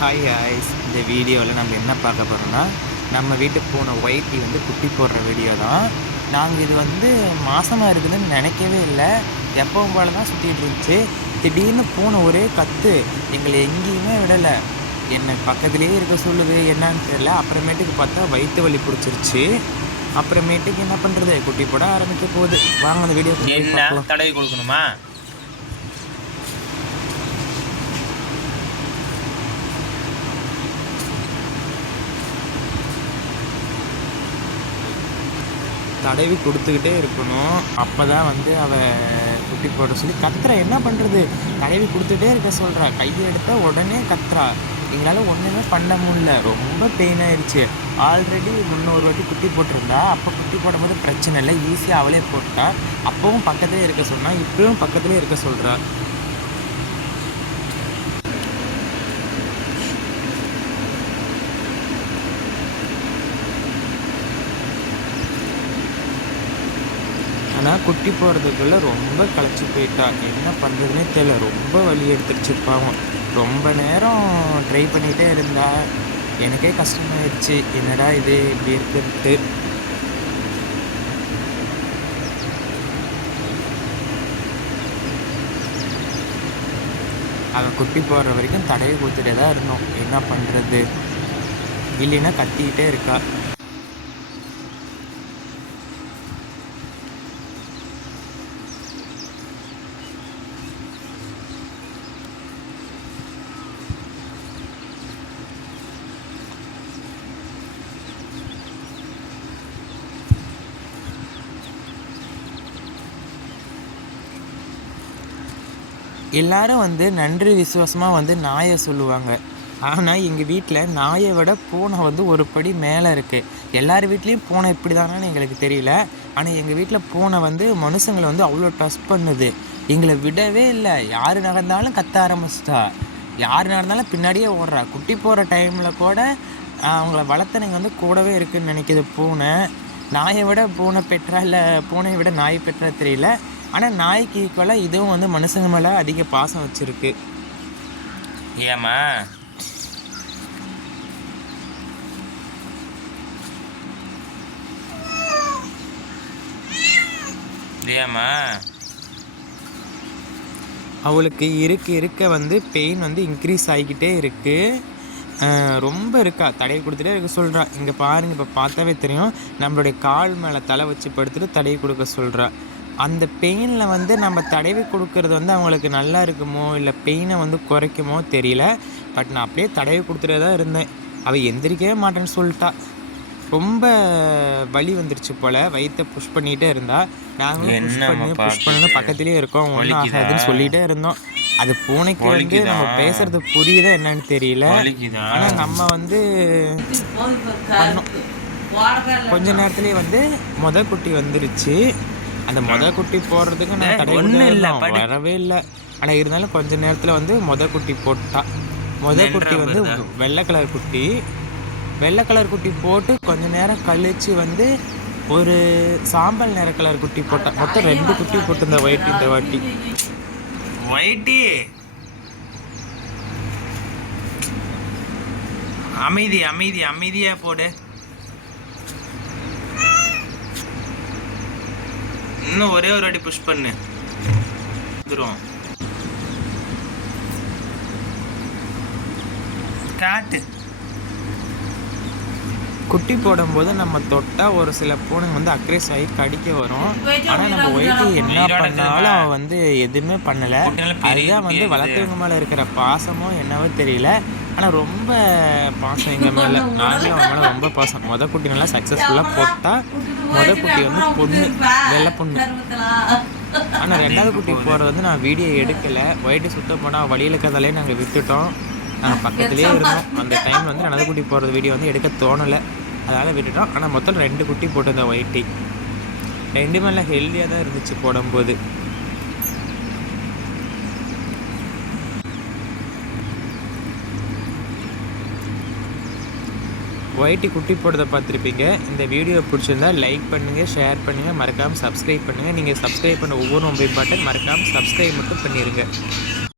Hi ஹாய்ஸ், இந்த வீடியோவில் நம்ம என்ன பார்க்க போகிறோம்னா, நம்ம வீட்டுக்கு போன ஒயிட்டி வந்து குட்டி போடுற வீடியோ தான். நாங்கள் இது வந்து மாசமாக இருக்குதுன்னு நினைக்கவே இல்லை. எப்பவும் போல தான் சுற்றிட்டு இருந்துச்சு. திடீர்னு பூனை ஒரே கத்து, எங்களை எங்கேயுமே விடலை. என்னை பக்கத்துலேயே இருக்க சொல்லுது, என்னன்னு தெரியல. அப்புறமேட்டுக்கு பார்த்தா வயிற்று வலி பிடிச்சிருச்சு. அப்புறமேட்டுக்கு என்ன பண்ணுறது, குட்டி போட ஆரம்பிக்க போகுது. வாங்க அந்த வீடியோ என்ன தடவி கொடுக்கணுமா? தடவி கொடுத்துக்கிட்டே இருக்கணும். அப்போ தான் வந்து அவள் குட்டி போட சொல்லி கத்துறா. என்ன பண்ணுறது, தடவி கொடுத்துட்டே இருக்க சொல்கிறா. கையை எடுத்தால் உடனே கத்துறா. எங்களால் ஒன்றுமே பண்ண முடியல, ரொம்ப பெயின் ஆயிடுச்சு. ஆல்ரெடி முன்னொரு வாட்டி குட்டி போட்டிருந்தா. அப்போ குட்டி போடும்போது பிரச்சனை இல்லை, ஈஸியாக அவளே போட்டா. அப்போவும் பக்கத்துலேயே இருக்க சொன்னால், இப்போவும் பக்கத்துலேயே இருக்க சொல்கிறா. ஆனால் குட்டி போகிறதுக்குள்ளே ரொம்ப களைச்சி போயிட்டா. என்ன பண்ணுறதுனே தெரியல, ரொம்ப வலி எடுத்துருச்சு பாவம். ரொம்ப நேரம் ட்ரை பண்ணிகிட்டே இருந்தா. எனக்கே கஷ்டமாயிடுச்சு, என்னடா இது இப்படி இருக்குன்ட்டு. அவன் குட்டி போடுற வரைக்கும் தடவி கொடுத்துட்டே தான் இருந்தோம். என்ன பண்ணுறது, இல்லைன்னா கத்திக்கிட்டே இருக்கா. எல்லாரும் வந்து நன்றி விசுவாசமாக வந்து நாயை சொல்லுவாங்க. ஆனால் எங்கள் வீட்டில் நாயை விட பூனை வந்து ஒரு படி மேலே இருக்குது. எல்லார் வீட்லேயும் பூனை இப்படி தானான்னு எங்களுக்கு தெரியல. ஆனால் எங்கள் வீட்டில் பூனை வந்து மனுஷங்களை வந்து அவ்வளோ டச் பண்ணுது. எங்களை விடவே இல்லை. யார் நடந்தாலும் கத்த ஆரம்பிச்சிட்டா. யார் நடந்தாலும் பின்னாடியே ஓடுறா. குட்டி போகிற டைமில் கூட அவங்கள வளர்த்தனைங்க வந்து கூடவே இருக்குதுன்னு நினைக்கிது பூனை. நாயை விட பூனை பெற்றா இல்லை பூனையை விட நாய் பெற்றா தெரியல. ஆனால் நாய்க்கு ஈக்குவலாக இதுவும் வந்து மனுஷங்க மேலே அதிக பாசம் வச்சுருக்கு. ஏமா ஏமா அவளுக்கு இருக்க வந்து பெயின் வந்து இன்க்ரீஸ் ஆகிக்கிட்டே இருக்குது. ரொம்ப இருக்கா, தடவி கொடுத்துட்டே இருக்க சொல்கிறா. இங்கே பாருங்கள், இப்போ பார்த்தாவே தெரியும். நம்மளுடைய கால் மேலே தலை வச்சு படுத்துட்டு தடவி கொடுக்க சொல்கிறா. அந்த பெயினில் வந்து நம்ம தடவி கொடுக்கறது வந்து அவங்களுக்கு நல்லா இருக்குமோ இல்லை பெயினை வந்து குறைக்குமோ தெரியல. பட் நான் அப்படியே தடவி கொடுத்துட்டே தான் இருந்தேன். அவள் எந்திரிக்கவே மாட்டேன்னு சொல்லிட்டா. ரொம்ப வலி வந்துருச்சு போல், வயிற்றை புஷ் பண்ணிகிட்டே இருந்தா. நாங்களும் புஷ் பண்ணு பக்கத்துலேயே இருக்கோம், ஒன்றும் ஆகாதுன்னு சொல்லிகிட்டே இருந்தோம். அது பூனைக்கு வந்து நம்ம பேசுறது புரியுதா என்னன்னு தெரியல. ஆனால் நம்ம வந்து கொஞ்ச நேரத்துலேயே வந்து குட்டி வந்துருச்சு. அந்த குட்டி போடுறதுக்கு நான் தடவை வரவே இல்லை. ஆனால் இருந்தாலும் கொஞ்ச நேரத்தில் வந்து குட்டி போட்டா. குட்டி வந்து வெள்ளை கலர் குட்டி போட்டு கொஞ்ச நேரம் கழிச்சு வந்து ஒரு சாம்பல் நிற கலர் குட்டி போட்டா. மொத்தம் 2 குட்டி போட்டு இந்த வாட்டி அமைதியா போடு. இன்னும் ஒரே ஒரு வாட்டி புஷ் பண்ணு. காட்டு. குட்டி போடும்போது நம்ம தொட்டால் ஒரு சில பூனை வந்து அக்ரெஸ் ஆகி கடிக்க வரும். ஆனால் நம்ம ஒயிட்டி என்ன பண்ணாலும் அவன் வந்து எதுவுமே பண்ணலை. அதுதான் வந்து வளர்த்தவங்க மேலே இருக்கிற பாசமோ என்னவோ தெரியல. ஆனால் ரொம்ப பாசம் எங்கள் மேலே. நாங்களும் அவன் மேலே ரொம்ப பாசம். குட்டி நல்லா சக்ஸஸ்ஃபுல்லாக போட்டால் குட்டி வந்து பொண்ணு, வெள்ளை பொண்ணு. ஆனால் 2வது குட்டி போகிறது வந்து நான் வீடியோ எடுக்கலை. ஒயிட்டி சுத்த போனால் வழியில் இருக்கிறதாலே நாங்கள் விட்டுட்டோம். நாங்கள் பக்கத்துலேயே இருந்தோம். அந்த டைம் வந்து 2வது குட்டி போடுற வீடியோ வந்து எடுக்க தோணலை, அதனால் விட்டுட்டோம். ஆனால் மொத்தம் 2 குட்டி போட்டிருந்தேன் ஒயிட்டி. 2 மேலே ஹெல்த்தியாக தான் இருந்துச்சு போடும்போது. ஒயிட்டி குட்டி போடுறதை பார்த்துருப்பீங்க. இந்த வீடியோ பிடிச்சிருந்தா லைக் பண்ணுங்கள், ஷேர் பண்ணுங்கள், மறக்காமல் சப்ஸ்கிரைப் பண்ணுங்கள். நீங்கள் சப்ஸ்கிரைப் பண்ண ஒவ்வொரு மொபைல் பட்டன் மறக்காமல் சப்ஸ்கிரைப் மட்டும் பண்ணிடுங்க.